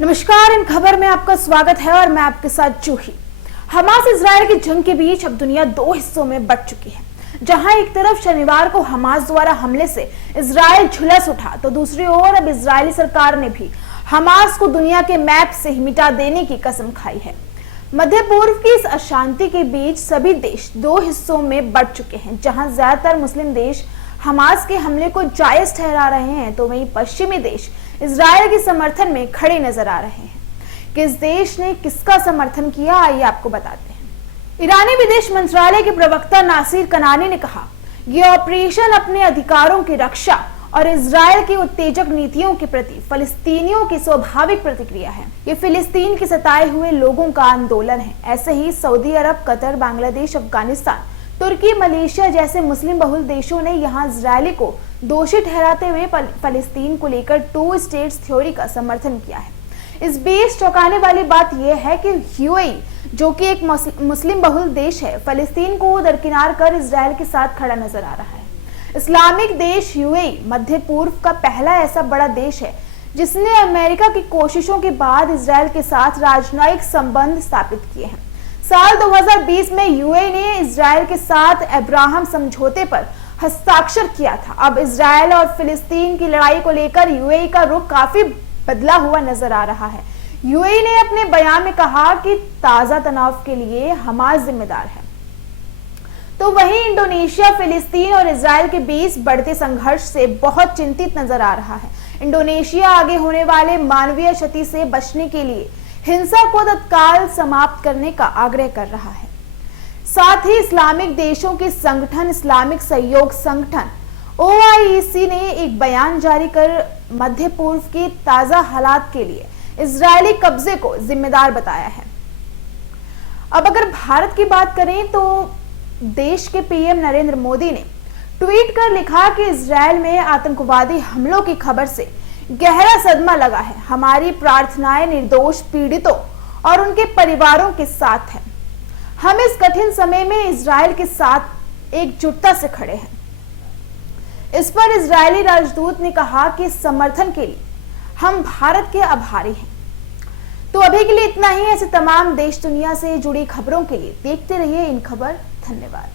नमस्कार, इन खबर में आपका स्वागत है और मैं आपके साथ जूही। हमास इजराइल की जंग के बीच अब दुनिया दो हिस्सों में बंट चुकी है। जहां एक तरफ शनिवार को हमास द्वारा हमले से इजराइल झुलस उठा, तो दूसरी ओर अब इजरायली सरकार ने भी हमास को दुनिया के मैप से ही मिटा देने की कसम खाई है। मध्य पूर्व की इस अशांति के बीच सभी देश दो हिस्सों में बंट चुके हैं। जहां ज्यादातर मुस्लिम देश हमास के हमले को जायज ठहरा रहे हैं, तो वहीं पश्चिमी देश इजराइल के समर्थन में खड़े नजर आ रहे हैं। किस देश ने किसका समर्थन किया, आइए आपको बताते हैं। ईरानी विदेश मंत्रालय के प्रवक्ता नासिर कनानी ने कहा, यह ऑपरेशन अपने अधिकारों की रक्षा और इजराइल की उत्तेजक नीतियों के प्रति फिलिस्तीनियों की स्वाभाविक प्रतिक्रिया है। ये फिलिस्तीन के सताए हुए लोगों का आंदोलन है। ऐसे ही सऊदी अरब, कतर, बांग्लादेश, अफगानिस्तान, तुर्की, मलेशिया जैसे मुस्लिम बहुल देशों ने यहां इजरायली को दोषी ठहराते हुए फिलिस्तीन को लेकर टू स्टेट्स थ्योरी का समर्थन किया है। इस बीच चौंकाने वाली बात यह है कि यूएई, जो कि एक मुस्लिम बहुल देश है, फिलिस्तीन को दरकिनार कर इजरायल के साथ खड़ा नजर आ रहा है। इस्लामिक देश यूएई मध्य पूर्व का पहला ऐसा बड़ा देश है जिसने अमेरिका की कोशिशों के बाद इजरायल के साथ राजनयिक संबंध स्थापित किए हैं। साल 2020 में यूएई ने इजरायल के साथ अब्राहम समझौते पर हस्ताक्षर किया था। अब इजरायल और फिलिस्तीन की लड़ाई को लेकर यूएई का रुख काफी बदला हुआ नजर आ रहा है। यूएई ने अपने बयान में कहा कि ताजा तनाव के लिए हमास जिम्मेदार है। तो वहीं इंडोनेशिया फिलिस्तीन और इजरायल के बीच बढ़ते संघर्ष से बहुत चिंतित नजर आ रहा है। इंडोनेशिया आगे होने वाले मानवीय क्षति से बचने के लिए हिंसा को तत्काल समाप्त करने का आग्रह कर रहा है। साथ ही इस्लामिक देशों के संगठन इस्लामिक सहयोग संगठन OIC ने एक बयान जारी कर मध्य पूर्व के ताजा हालात के लिए इजरायली कब्जे को जिम्मेदार बताया है। अब अगर भारत की बात करें तो देश के पीएम नरेंद्र मोदी ने ट्वीट कर लिखा कि इजरायल में आतंकवादी हमलों की खबर से गहरा सदमा लगा है। हमारी प्रार्थनाएं निर्दोष पीड़ितों और उनके परिवारों के साथ हैं। हम इस कठिन समय में इजरायल के साथ एकजुटता से खड़े हैं। इस पर इजरायली राजदूत ने कहा कि समर्थन के लिए हम भारत के आभारी हैं। तो अभी के लिए इतना ही। ऐसे तमाम देश दुनिया से जुड़ी खबरों के लिए देखते रहिए इन खबर। धन्यवाद।